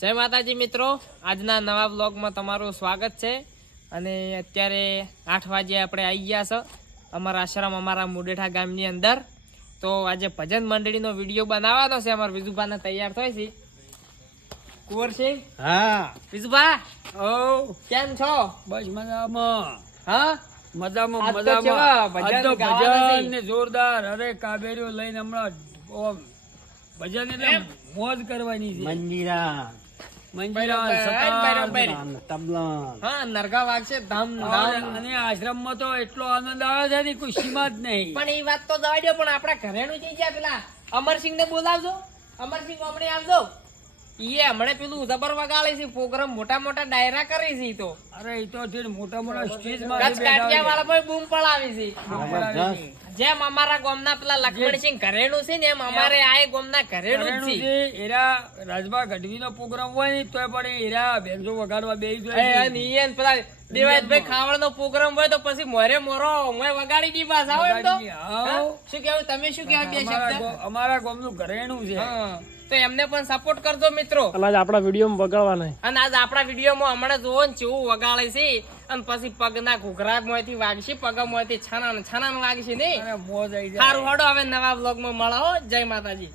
જય માતાજી મિત્રો, આજના નવા બ્લોગમાં તમારું સ્વાગત છે. અને અત્યારે 8 વાગે આપણે આવી ગયા છે અમારા આશ્રમ, અમારા મુડેઠા ગામની અંદર. તો આજે ભજન મંડળીનો વિડીયો બનાવવાનો છે. અમારા વિજુભાને તૈયાર થાય છે. કુંવરસિંહ, હા વિજુભા, ઓ કેમ છો? બસ મજામાં. હા, મજામાં આજ તો કેવા ભજન આજ તો ગાવાના છે. ભજન ને જોરદાર. અરે કાબેરીઓ લઈને હમણાં ઓમ ભજન એટલે મોજ કરવાની છે. મંજીરા બરોબર. તબલા. હા, નરગા વાગશે ધામ ધામ. અને આશ્રમમાં તો એટલો આનંદ આવે છે ને કોઈ સીમા જ નહીં. પણ એ વાત તો જવા દો, પણ આપણા ઘરેણું જઈ ગયા પેલા અમરસિંહ ને બોલાવજો. અમરસિંહ હમણાં આવજો. ઈએ હમણાં પેલું જબર વગાડે છે, પ્રોગ્રામ મોટા મોટા ડાયરા કરે છે. ઈ તો અરે એ તો છે ને મોટા મોટા સ્ટેજ માં કચ્છ કાઠિયાવાડ પર બૂમ પડાવી છે. જેમ અમારા ગામના પેલા લક્ષ્મણસિંહ ઘરેણું છે ને, એમ અમારે આ ગામના ઘરેણું જ છે. એરા રાજભા ગઢવી નો પ્રોગ્રામ હોય ને તોય પણ એરા ભેંસો વગાડવા બેસી એ જાય. અને ઈએ ને પેલા દેવાયતભાઈ ખાવડ નો પ્રોગ્રામ હોય તો પછી મોરે મોરો મોય વગાડી દી પાસ આવો એમ તો. હા? શું કેવું, તમે શું કેવું બે શબ્દ? અમારા ગામનું ઘરેણું છે. હા, તો એમને પણ સપોર્ટ કરજો મિત્રો. આજ આપણા વિડીયોમાં વગાડવાના. અને આજ આપણા વિડીયોમાં હમણાં જોવો ને કેવું વગાડે છે. અને પછી પગના ઘૂઘરા માંથી વાગશે, પગમાંથી છાના વાગશે નહીં. અરે મોજ આવી જાય. સારું, હડો હવે નવા બ્લોગમાં મળો. જય માતાજી.